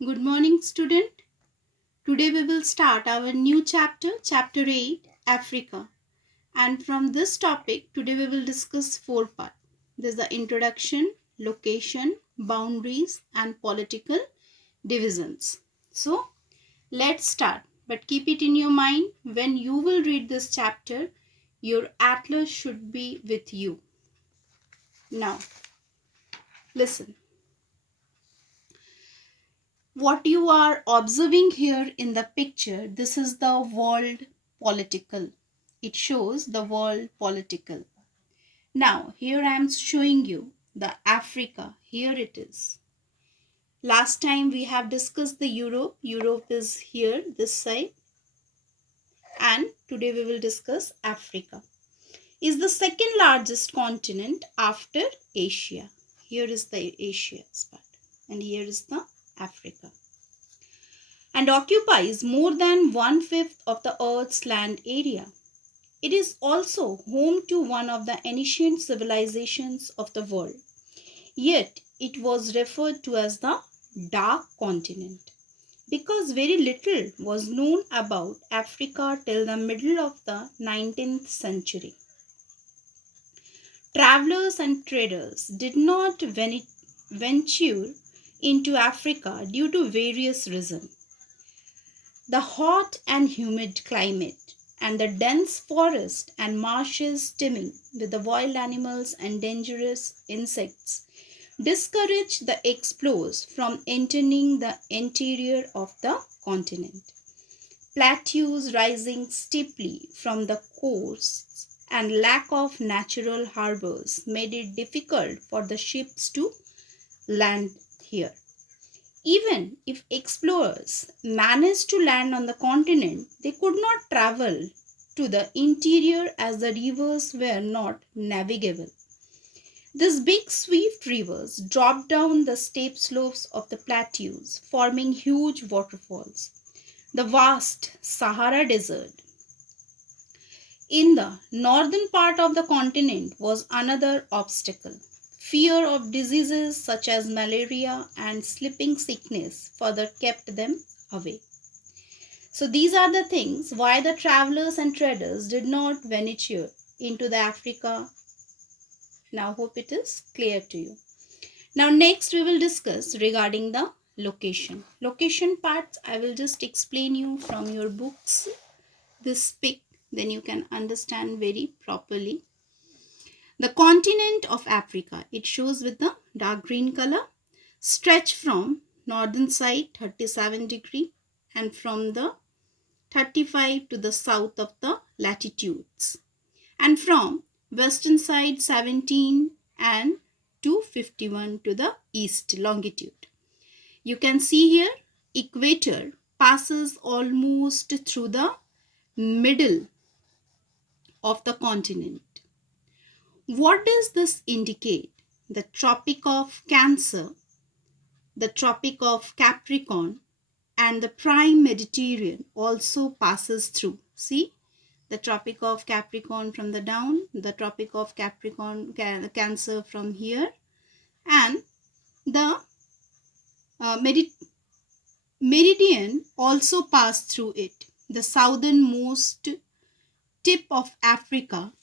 Good morning, student. Today we will start our new chapter, chapter 8, Africa. And from this topic, today we will discuss four parts. There's the introduction, location, boundaries, and political divisions. So, let's start. But keep it in your mind when you will read this chapter, your atlas should be with you. Now, listen. What you are observing here in the picture, this is the world political. It shows the world political. Now here I am showing you the Africa. Here it is. Last time we have discussed the Europe is here this side, and today we will discuss Africa. Is the second largest continent after Asia. Here is the Asia part, and here is the Africa, and occupies more than one-fifth of the Earth's land area. It is also home to one of the ancient civilizations of the world. Yet it was referred to as the Dark Continent because very little was known about Africa till the middle of the 19th century. Travelers and traders did not venture into Africa due to various reasons. The hot and humid climate and the dense forest and marshes teeming with the wild animals and dangerous insects discourage the explorers from entering the interior of the continent. Plateaus rising steeply from the coasts and lack of natural harbors made it difficult for the ships to land here. Even if explorers managed to land on the continent, they could not travel to the interior as the rivers were not navigable. These big swift rivers dropped down the steep slopes of the plateaus, forming huge waterfalls. The vast Sahara Desert in the northern part of the continent was another obstacle. Fear of diseases such as malaria and sleeping sickness further kept them away. So these are the things why the travelers and traders did not venture into the Africa. Now hope it is clear to you. Now next we will discuss regarding the location. Location parts I will just explain you from your books this pic, then you can understand very properly. The continent of Africa, it shows with the dark green color, stretch from northern side 37 degree and from the 35 to the south of the latitudes, and from western side 17 and 251 to the east longitude. You can see here equator passes almost through the middle of the continent. What does this indicate? The Tropic of Cancer, the Tropic of Capricorn, and the Prime Mediterranean also passes through. See, the Tropic of Capricorn from the down, the Tropic of Capricorn, Cancer from here, and the Meridian also pass through it. The southernmost tip of Africa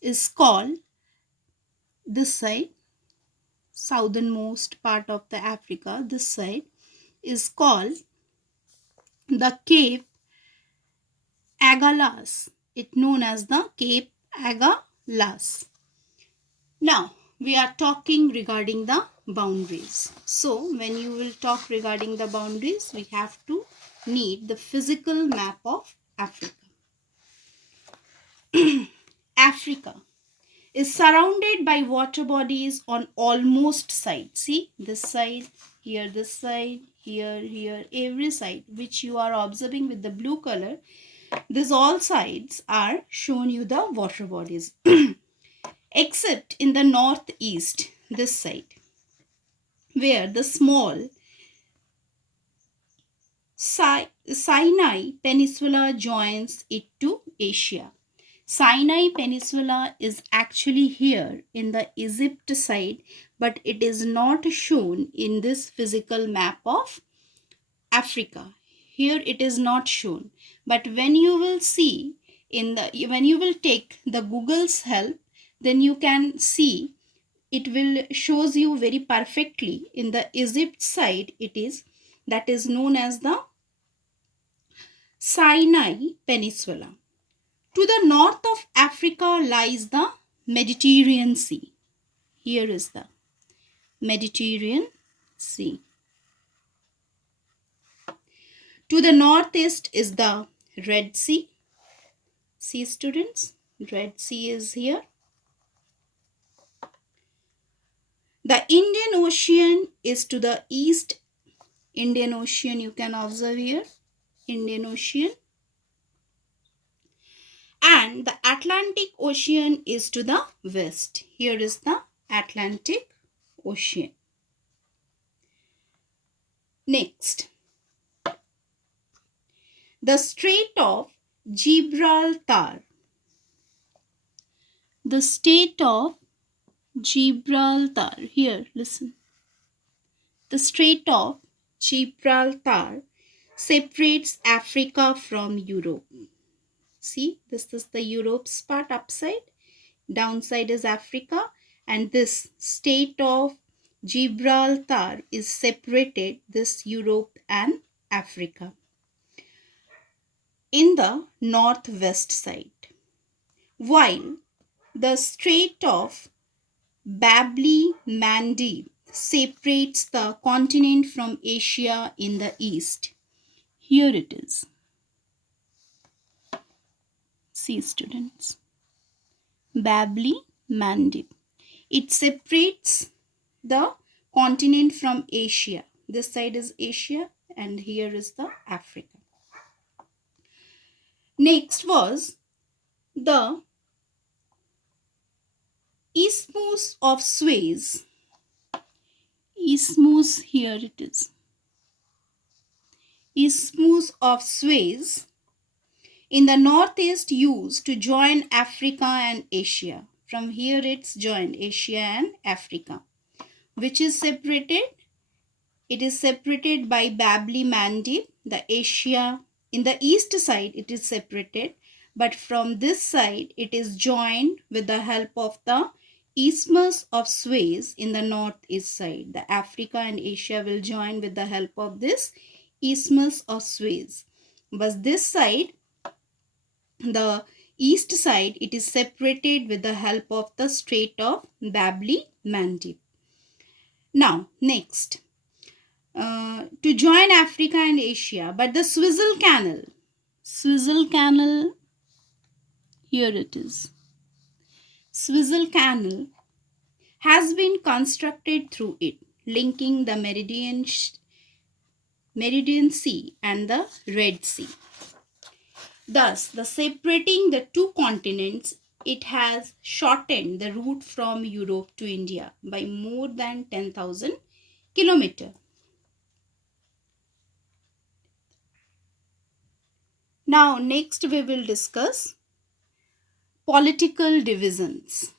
is called this side, southernmost part of the Africa, this side is called the Cape Agalas. It known as the Cape Agalas. Now we are talking regarding the boundaries. So when you will talk regarding the boundaries, we have to need the physical map of Africa. Africa is surrounded by water bodies on almost sides. See this side, here this side, here, every side which you are observing with the blue color. These all sides are shown you the water bodies except in the northeast, this side, where the small Sinai Peninsula joins it to Asia. Sinai Peninsula is actually here in the Egypt side, but it is not shown in this physical map of Africa. Here it is not shown, but when you will see when you will take the Google's help, then you can see it will shows you very perfectly. In the Egypt side, it is that is known as the Sinai Peninsula. To the north of Africa lies the Mediterranean Sea. Here is the Mediterranean Sea. To the northeast is the Red Sea. See students, Red Sea is here. The Indian Ocean is to the east. Indian Ocean you can observe here. Indian Ocean. And the Atlantic Ocean is to the west. Here is the Atlantic Ocean. Next, the Strait of Gibraltar. The Strait of Gibraltar. Here, listen. The Strait of Gibraltar separates Africa from Europe. See, this is the Europe's part upside. Downside is Africa. And this Strait of Gibraltar is separated this Europe and Africa in the northwest side. While the Strait of Bab el Mandeb separates the continent from Asia in the east. Here it is. See students. Bab el Mandeb. It separates the continent from Asia. This side is Asia and here is the Africa. Next was the Isthmus of Suez. Isthmus, here it is. Isthmus of Suez in the northeast used to join Africa and Asia. From here it's joined Asia and Africa. Which is separated? It is separated by Bab el Mandeb. The Asia in the east side it is separated, but from this side it is joined with the help of the Isthmus of Suez in the northeast side. The Africa and Asia will join with the help of this Isthmus of Suez. But this side, the east side, it is separated with the help of the Strait of Bab el Mandeb. Now, next, to join Africa and Asia, but the Suez Canal, here it is. Suez Canal has been constructed through it, linking the Mediterranean Sea and the Red Sea. Thus, the separating the two continents, it has shortened the route from Europe to India by more than 10,000 kilometers. Now, next we will discuss political divisions.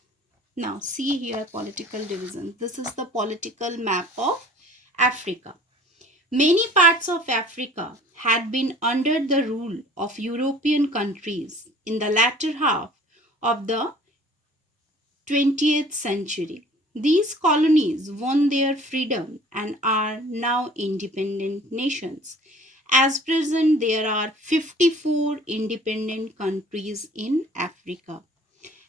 Now, see here political divisions. This is the political map of Africa. Many parts of Africa had been under the rule of European countries in the latter half of the 20th century. These colonies won their freedom and are now independent nations. As present, there are 54 independent countries in Africa.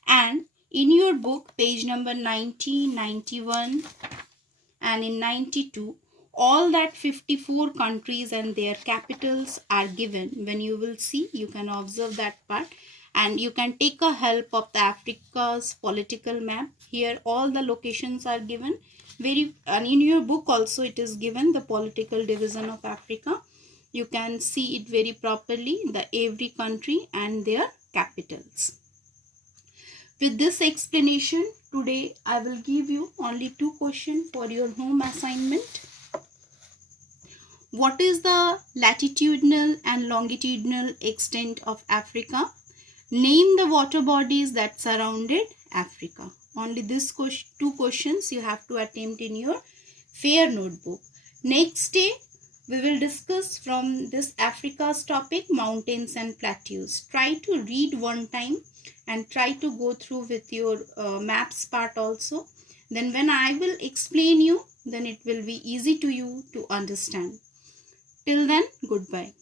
And in your book, page number 90, 91 and in 92, all that 54 countries and their capitals are given. When you will see, you can observe that part and you can take a help of the Africa's political map. Here all the locations are given. And in your book also it is given the political division of Africa. You can see it very properly, the every country and their capitals. With this explanation, today I will give you only 2 questions for your home assignment. What is the latitudinal and longitudinal extent of Africa? Name the water bodies that surrounded Africa. Only these 2 questions you have to attempt in your fair notebook. Next day, We will discuss from this Africa's topic, mountains and plateaus. Try to read one time and try to go through with your maps part also. Then when I will explain you, then it will be easy to you to understand. Till then, goodbye.